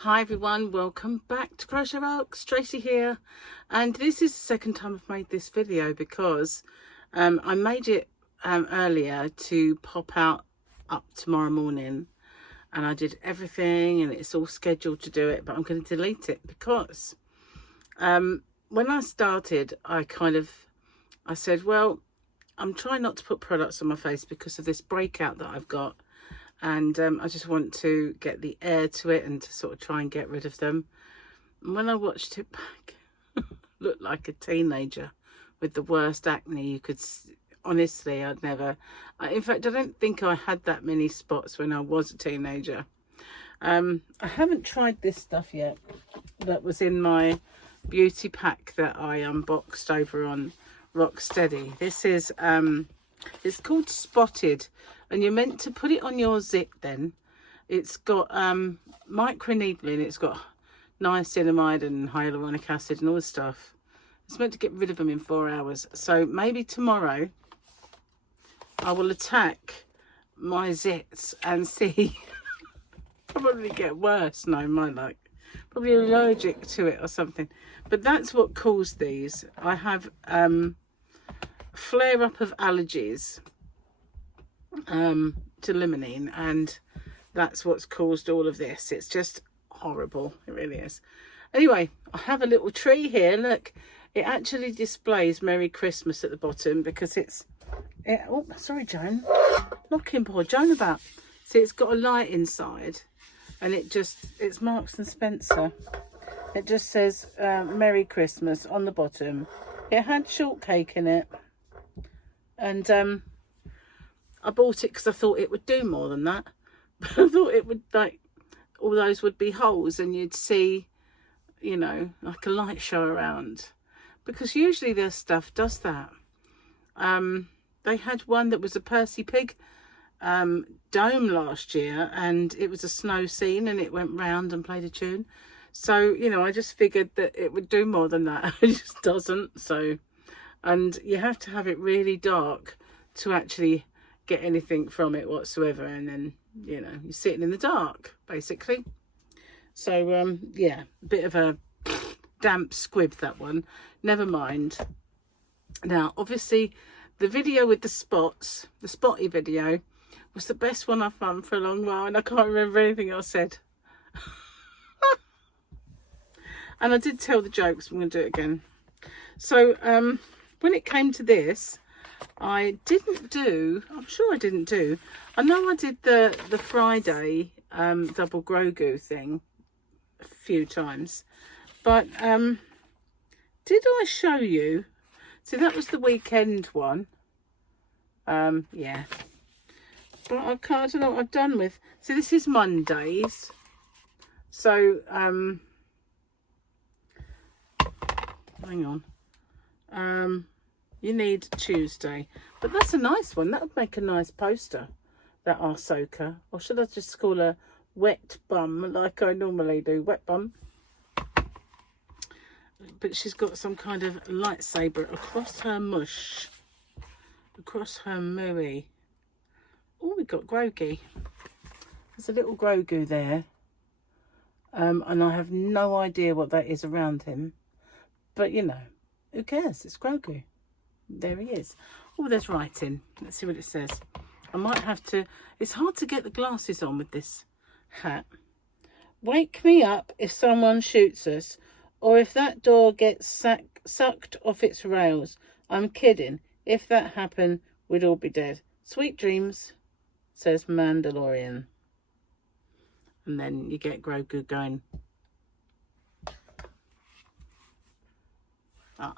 Hi everyone, welcome back to Crochet Rocks. Tracy here, and this is the second time I've made this video because I made it earlier to pop out up tomorrow morning, and I did everything and it's all scheduled to do it, but I'm going to delete it because when I started I said, well, I'm trying not to put products on my face because of this breakout that I've got. And I just want to get the air to it and to sort of try and get rid of them. And when I watched it back, looked like a teenager with the worst acne you could. Honestly, in fact, I don't think I had that many spots when I was a teenager. I haven't tried this stuff yet that was in my beauty pack that I unboxed over on Rocksteady. This is it's called Spotted, and you're meant to put it on your zip. Then it's got micro needling, it's got niacinamide and hyaluronic acid and all this stuff. It's meant to get rid of them in 4 hours. So maybe tomorrow I will attack my zits and see. Probably get worse. No, my luck. Probably allergic to it or something. But that's what caused these. I have flare up of allergies to limonene, and that's what's caused all of this. It's just horrible, it really is. Anyway, I have a little tree here. Look, it actually displays Merry Christmas at the bottom because oh, sorry, Joan, knocking poor Joan about. See, it's got a light inside, and it's Marks and Spencer. It just says Merry Christmas on the bottom. It had shortcake in it, and I bought it because I thought it would do more than that. But I thought it would, like, all those would be holes and you'd see, you know, like a light show around. Because usually their stuff does that. They had one that was a Percy Pig dome last year, and it was a snow scene and it went round and played a tune. So, you know, I just figured that it would do more than that. It just doesn't. So, and you have to have it really dark to actually get anything from it whatsoever, and then, you know, you're sitting in the dark basically. So yeah, a bit of a damp squib, that one. Never mind. Now obviously the video with the spots, the spotty video, was the best one I've done for a long while, and I can't remember anything I said. And I did tell the jokes. I'm going to do it again. So when it came to this, I didn't do, I'm sure I didn't do, I know I did the Friday double Grogu thing a few times, but did I show you? See, that was the weekend one. Yeah, but I don't know what I've done with. So this is Mondays. So hang on. You need Tuesday, but that's a nice one. That would make a nice poster, that Ahsoka. Or should I just call her Wet Bum, like I normally do? Wet Bum. But she's got some kind of lightsaber across her mush, across her mooey. Oh, we got Grogu. There's a little Grogu there, and I have no idea what that is around him. But you know, who cares? It's Grogu. There he is. Oh, there's writing. Let's see what it says. I might have to... It's hard to get the glasses on with this hat. Wake me up if someone shoots us, or if that door gets sucked off its rails. I'm kidding. If that happened, we'd all be dead. Sweet dreams, says Mandalorian. And then you get Grogu going. God,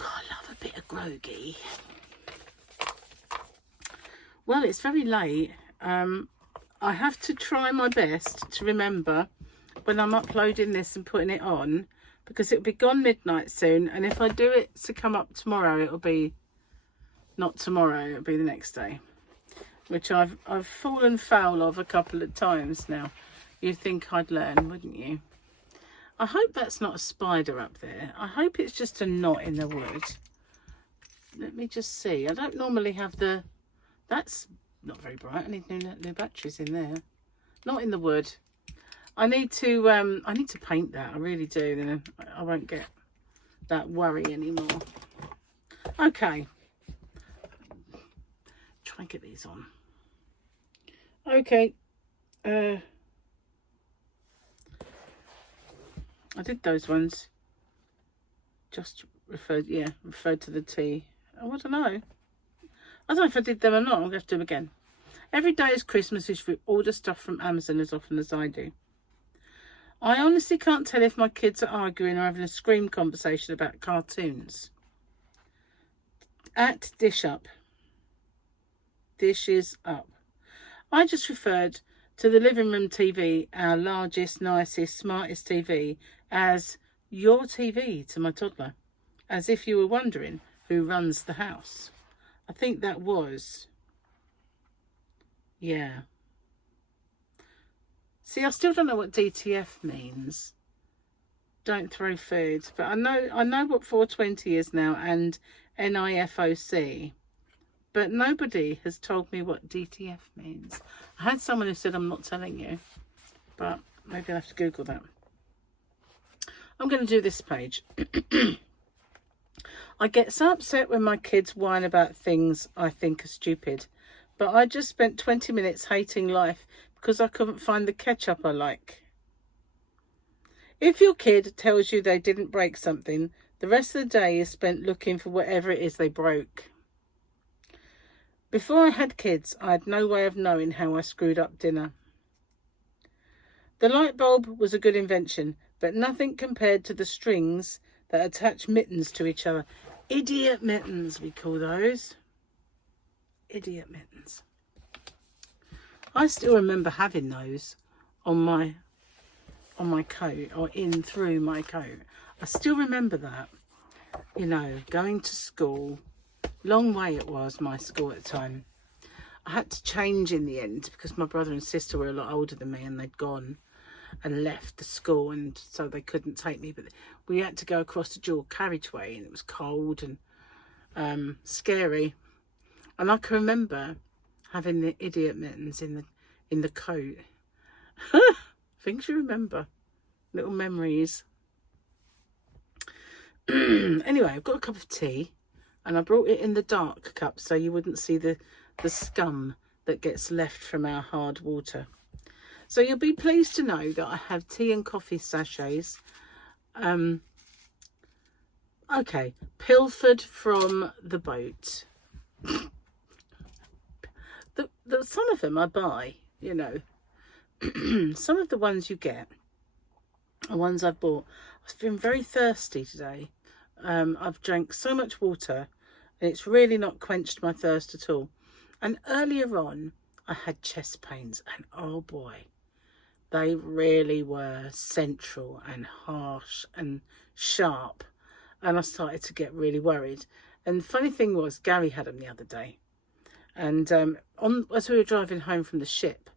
I love a bit of Grogu. Well, it's very late. I have to try my best to remember when I'm uploading this and putting it on, because it'll be gone midnight soon, and if I do it to come up tomorrow, it'll be not tomorrow, it'll be the next day, which I've fallen foul of a couple of times now. You'd think I'd learn, wouldn't you? I hope that's not a spider up there. I hope it's just a knot in the wood. Let me just see. I don't normally have the... That's not very bright. I need new batteries in there. Not in the wood. I need to paint that. I really do. Then I won't get that worry anymore. Okay. Try and get these on. Okay. I did those ones. Just referred to the tea. Oh, I don't know. I don't know if I did them or not. I'm going to have to do them again. Every day is Christmas if you order stuff from Amazon as often as I do. I honestly can't tell if my kids are arguing or having a scream conversation about cartoons. At Dish Up. Dishes Up. I just referred to the living room TV, our largest, nicest, smartest TV, as your TV to my toddler, as if you were wondering who runs the house. I think that was, yeah. See, I still don't know what DTF means. Don't throw food, but I know what 420 is now and NIFOC. But nobody has told me what DTF means. I had someone who said I'm not telling you, but maybe I'll have to Google that. I'm going to do this page. I get so upset when my kids whine about things I think are stupid, but I just spent 20 minutes hating life because I couldn't find the ketchup I like. If your kid tells you they didn't break something, the rest of the day is spent looking for whatever it is they broke. Before I had kids, I had no way of knowing how I screwed up dinner. The light bulb was a good invention, but nothing compared to the strings that attach mittens to each other. Idiot mittens, we call those. Idiot mittens. I still remember having those on my coat, or in through my coat. I still remember that. You know, going to school. Long way it was, my school at the time. I had to change in the end because my brother and sister were a lot older than me and they'd gone and left the school, and so they couldn't take me. But we had to go across the dual carriageway and it was cold and scary. And I can remember having the idiot mittens in the coat. Things you remember. Little memories. Anyway, I've got a cup of tea. And I brought it in the dark cup so you wouldn't see the scum that gets left from our hard water. So you'll be pleased to know that I have tea and coffee sachets. Okay, pilfered from the boat. Some of them I buy, you know. Some of the ones you get are ones I've bought. I've been very thirsty today. I've drank so much water and it's really not quenched my thirst at all. And earlier on I had chest pains, and oh boy, they really were central and harsh and sharp, and I started to get really worried. And the funny thing was, Gary had them the other day, and as we were driving home from the ship,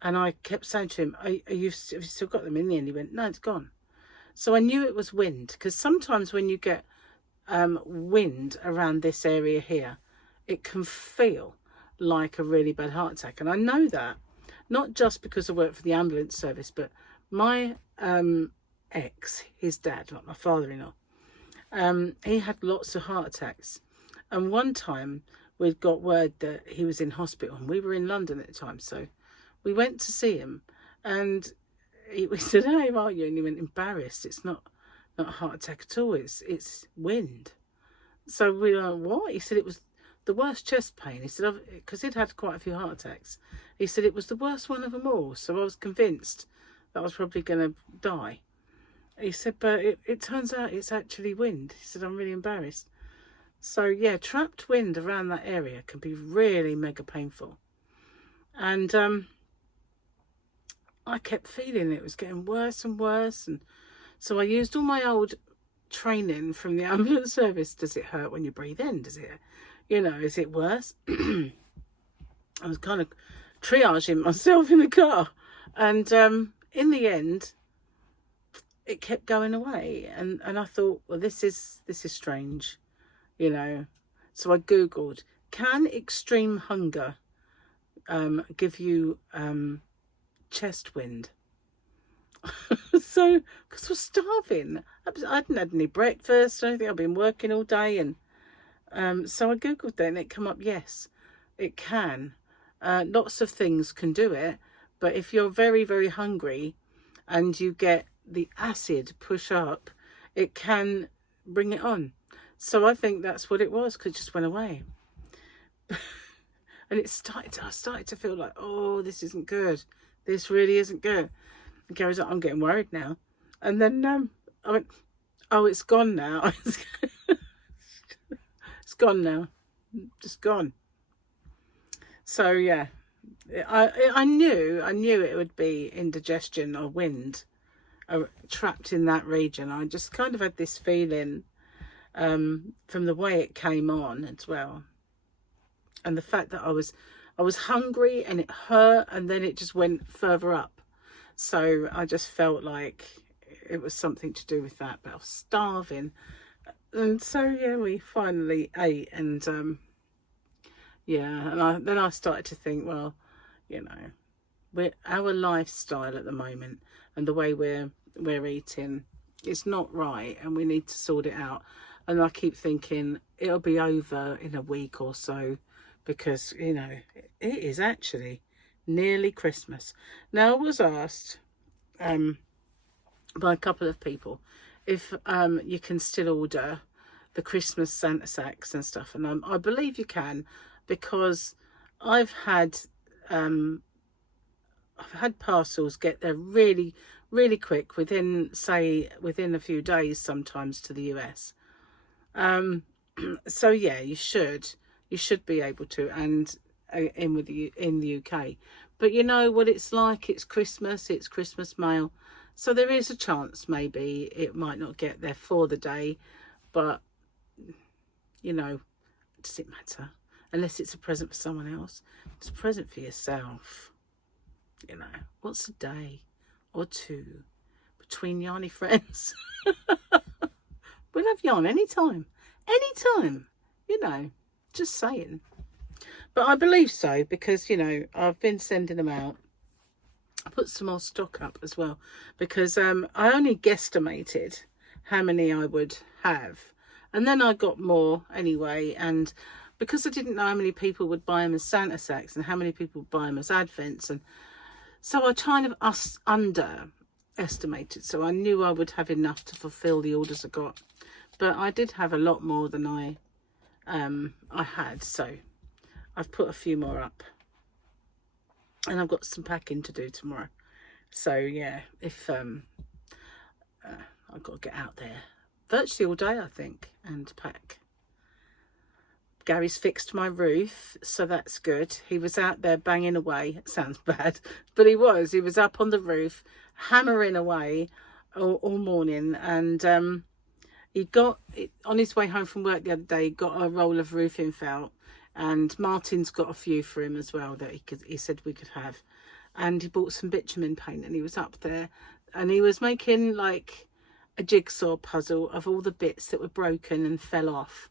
and I kept saying to him, have you still got them? In the end he went, no, it's gone. So I knew it was wind, because sometimes when you get wind around this area here, it can feel like a really bad heart attack. And I know that not just because I work for the ambulance service, but my ex, his dad, like my father-in-law, he had lots of heart attacks. And one time we'd got word that he was in hospital, and we were in London at the time, so we went to see him, and we said, "Hey, how are you?" And he went, "Embarrassed. It's not a heart attack at all. It's wind." So we were like, "What?" He said it was the worst chest pain. He said, because he'd had quite a few heart attacks. He said it was the worst one of them all. So I was convinced that I was probably going to die. He said, but it turns out it's actually wind. He said, "I'm really embarrassed." So yeah, trapped wind around that area can be really mega painful. And I kept feeling it was getting worse and worse. And so I used all my old training from the ambulance service. Does it hurt when you breathe in? Does it, you know, is it worse? I was kind of triaging myself in the car. And in the end, it kept going away. And I thought, well, this is strange, you know. So I Googled, can extreme hunger give you chest wind? So, because we're starving. I hadn't had any breakfast or anything. I've been working all day, and so I googled that, and it come up. Yes, it can. Lots of things can do it, but if you're very, very hungry and you get the acid push up, it can bring it on. So I think that's what it was, because it just went away. And I started to feel like, oh, this isn't good. This really isn't good. And Gary's like, I'm getting worried now. And then I went, oh, it's gone now. It's gone now. Just gone. So yeah, I knew it would be indigestion or wind trapped in that region. I just kind of had this feeling from the way it came on as well, and the fact that I was hungry and it hurt, and then it just went further up. So I just felt like it was something to do with that. But I was starving, and so yeah, we finally ate, and yeah, and then I started to think, well, you know, our lifestyle at the moment and the way we're eating, it's not right, and we need to sort it out. And I keep thinking it'll be over in a week or so, because, you know, it is actually nearly Christmas. Now, I was asked by a couple of people if you can still order the Christmas Santa sacks and stuff, and I believe you can, because I've had parcels get there really, really quick, within a few days sometimes, to the US. So yeah, you should be able to, and in the UK. But you know what it's like, it's Christmas mail, so there is a chance maybe it might not get there for the day. But you know, does it matter? Unless it's a present for someone else. It's a present for yourself. You know, what's a day or two between yarny friends? We'll have yarn anytime, you know, just saying. But I believe so, because, you know, I've been sending them out. I put some more stock up as well, because I only guesstimated how many I would have, and then I got more anyway. And because I didn't know how many people would buy them as Santa sacks and how many people would buy them as Advents, and so I kind of underestimated. So I knew I would have enough to fulfill the orders I got, but I did have a lot more than I had. So I've put a few more up, and I've got some packing to do tomorrow. So yeah, if I've got to get out there virtually all day, I think, and pack. Gary's fixed my roof, so that's good. He was out there banging away. It sounds bad, but he was up on the roof hammering away all morning. And he got it on his way home from work the other day. He got a roll of roofing felt, and Martin's got a few for him as well that he said we could have. And he bought some bitumen paint, and he was up there, and he was making like a jigsaw puzzle of all the bits that were broken and fell off.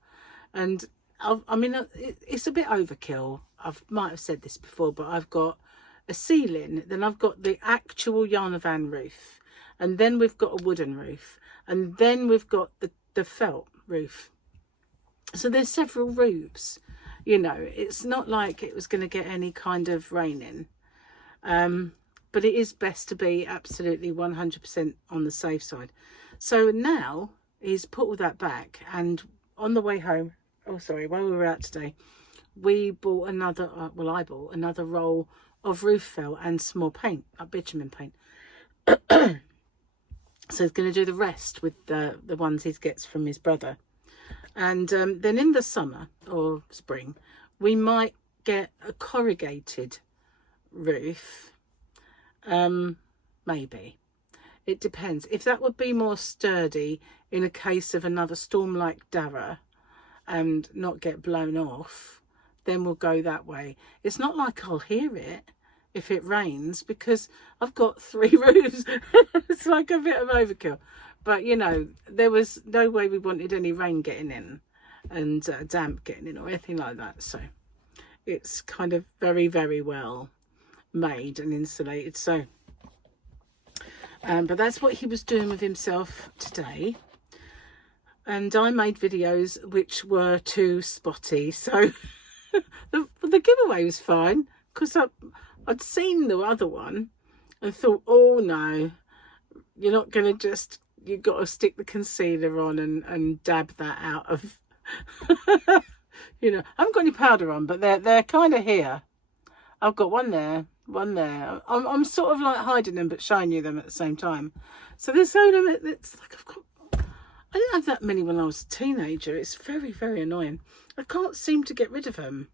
And I mean, it's a bit overkill. I might have said this before, but I've got a ceiling, then I've got the actual Yarnavan roof, and then we've got a wooden roof, and then we've got the felt roof. So there's several roofs, you know. It's not like it was going to get any kind of rain in, but it is best to be absolutely 100% on the safe side. So now he's put all that back, and on the way home, while we were out today, we bought another, I bought another roll of roof felt and some more paint, bitumen paint. So he's going to do the rest with the ones he gets from his brother. And then in the summer or spring, we might get a corrugated roof. Maybe. It depends. If that would be more sturdy in a case of another storm like Dara, and not get blown off, then we'll go that way. It's not like I'll hear it if it rains, because I've got 3 roofs. It's like a bit of overkill. But you know, there was no way we wanted any rain getting in and damp getting in or anything like that. So it's kind of very, very well made and insulated. So But that's what he was doing with himself today. And I made videos which were too spotty. So the giveaway was fine, because I'd seen the other one and thought, oh no, you're not going to just, you've got to stick the concealer on and dab that out of, you know, I haven't got any powder on, but they're kind of here. I've got one there, one there. I'm sort of like hiding them, but showing you them at the same time. So there's so many, it's like I didn't have that many when I was a teenager. It's very, very annoying. I can't seem to get rid of them.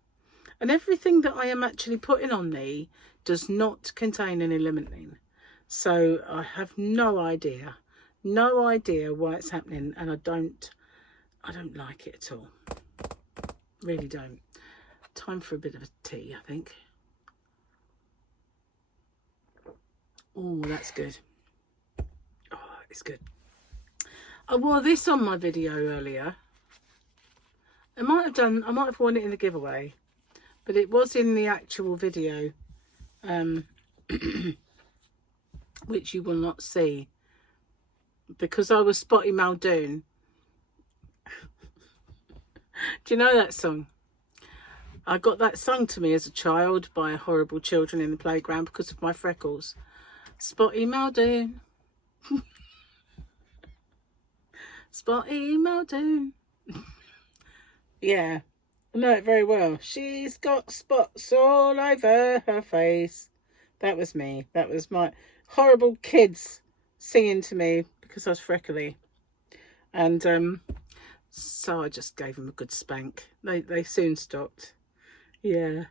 And everything that I am actually putting on me does not contain any limonene. So I have no idea why it's happening, and I don't like it at all. Really don't. Time for a bit of a tea, I think. Oh, that's good. Oh, it's good. I wore this on my video earlier. I might have worn it in the giveaway, but it was in the actual video, which you will not see, because I was Spotty Muldoon. Do you know that song? I got that sung to me as a child by horrible children in the playground because of my freckles. Spotty Muldoon. Spotty Muldoon. Yeah, I know it very well. She's got spots all over her face. That was me. That was my horrible kids singing to me because I was freckly. And so I just gave them a good spank. They soon stopped. Yeah,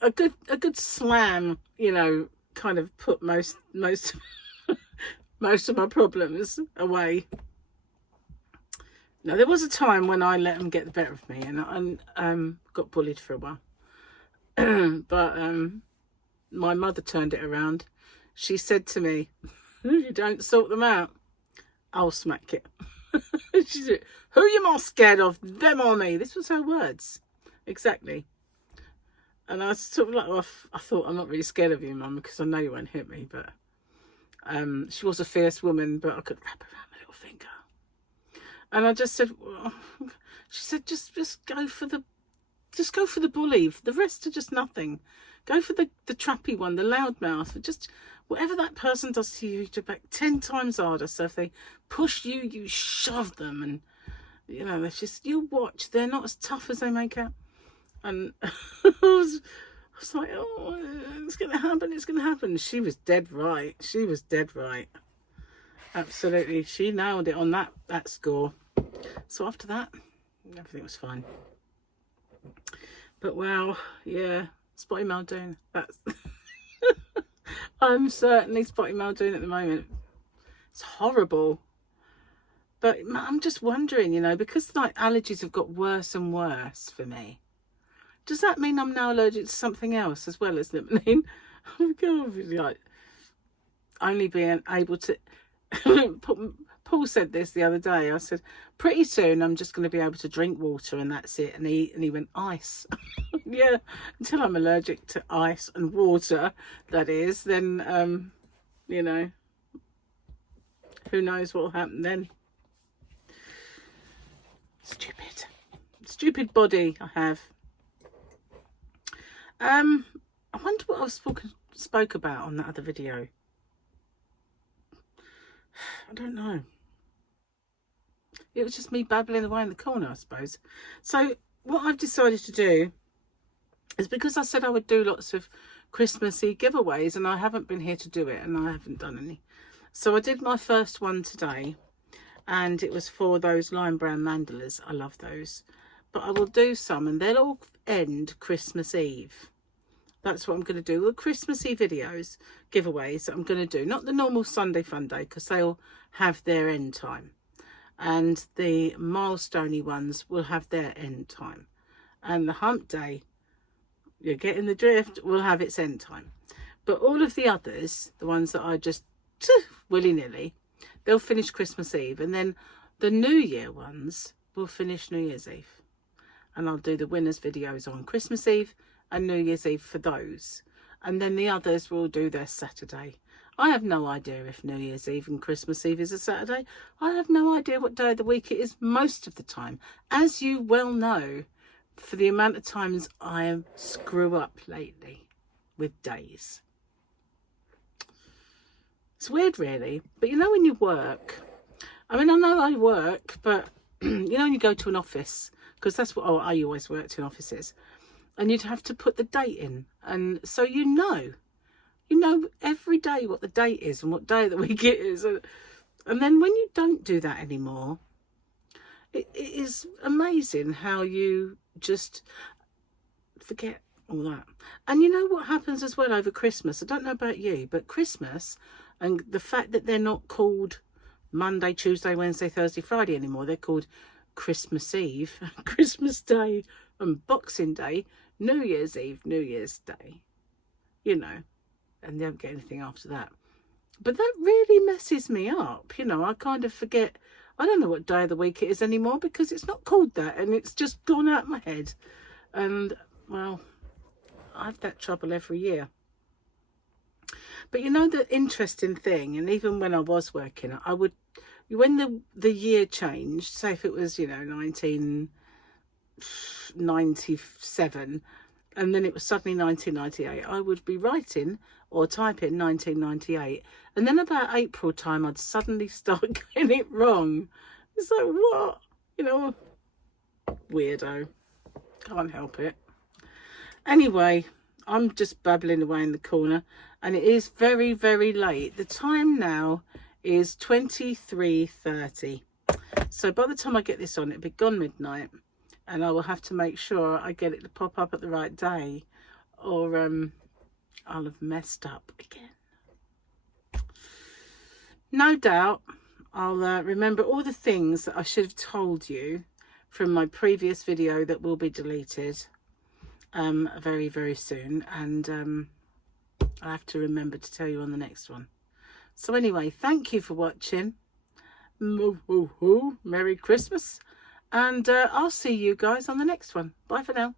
a good slam, you know, kind of put most most of my problems away. Now, there was a time when I let them get the better of me, and got bullied for a while. But my mother turned it around. She said to me, "If you don't sort them out, I'll smack it." She said, "Who you more scared of, them or me?" This was her words, exactly. And I was sort of like, well, I thought, I'm not really scared of you, Mum, because I know you won't hit me. But she was a fierce woman, but I could wrap around my little finger. And I just said, well, she said, just go for the bully. The rest are just nothing. Go for the trappy one, the loudmouth. Just whatever that person does to you, to back 10 times harder. So if they push you, you shove them, and you know, that's just, you watch. They're not as tough as they make out. And I was like, oh, it's going to happen. It's going to happen. She was dead right. She was dead right. Absolutely. She nailed it on that score. So after that, everything was fine. But wow, yeah, Spotty Muldoon. That's I'm certainly Spotty Muldoon at the moment. It's horrible. But I'm just wondering, you know, because like allergies have got worse and worse for me. Does that mean I'm now allergic to something else as well as limonene? Oh God, like only being able to. Paul said this the other day. I said, pretty soon I'm just going to be able to drink water and that's it. And he went, ice. Yeah, until I'm allergic to ice and water, that is, then you know, who knows what will happen then. Stupid body I have. I wonder what I spoke about on that other video. I don't know. It was just me babbling away in the corner, I suppose. So what I've decided to do is, because I said I would do lots of Christmassy giveaways, and I haven't been here to do it, and I haven't done any. So I did my first one today, and it was for those lime brown mandalas. I love those. But I will do some, and they'll all end Christmas Eve. That's what I'm going to do. The Christmassy videos, giveaways that I'm going to do. Not the normal Sunday fun day, because they'll have their end time. And the milestoney ones will have their end time. And the hump day, you're getting the drift, will have its end time. But all of the others, the ones that I just willy-nilly, they'll finish Christmas Eve. And then the New Year ones will finish New Year's Eve. And I'll do the winners videos on Christmas Eve and New Year's Eve for those, and then the others will do their Saturday. I have no idea if New Year's Eve and Christmas Eve is a Saturday. I have no idea what day of the week it is most of the time. As you well know, for the amount of times I screw up lately with days. It's weird, really. But you know when you work, I mean, I know I work, but you know when you go to an office, because that's what I always worked in offices, and you'd have to put the date in, and so you know every day what the date is and what day of the week it is, and then when you don't do that anymore, it is amazing how you just forget all that. And you know what happens as well over Christmas? I don't know about you, but Christmas, and the fact that they're not called Monday, Tuesday, Wednesday, Thursday, Friday anymore, they're called Christmas Eve, Christmas Day and Boxing Day, New Year's Eve, New Year's Day, you know, and they don't get anything after that. But that really messes me up, you know. I kind of forget, I don't know what day of the week it is anymore because it's not called that, and it's just gone out of my head. And well, I have that trouble every year. But you know, the interesting thing, and even when I was working, I would, when the year changed, say if it was, you know, 1997, and then it was suddenly 1998, I would be writing or typing 1998, and then about April time I'd suddenly start getting it wrong. It's like, what? You know, weirdo. Can't help it. Anyway, I'm just babbling away in the corner, and it is very, very late. The time now is 23:30. So by the time I get this on, it'll be gone midnight, and I will have to make sure I get it to pop up at the right day, or I'll have messed up again. No doubt I'll remember all the things that I should have told you from my previous video that will be deleted very, very soon, and I'll have to remember to tell you on the next one. So anyway, thank you for watching. Merry Christmas, and I'll see you guys on the next one. Bye for now.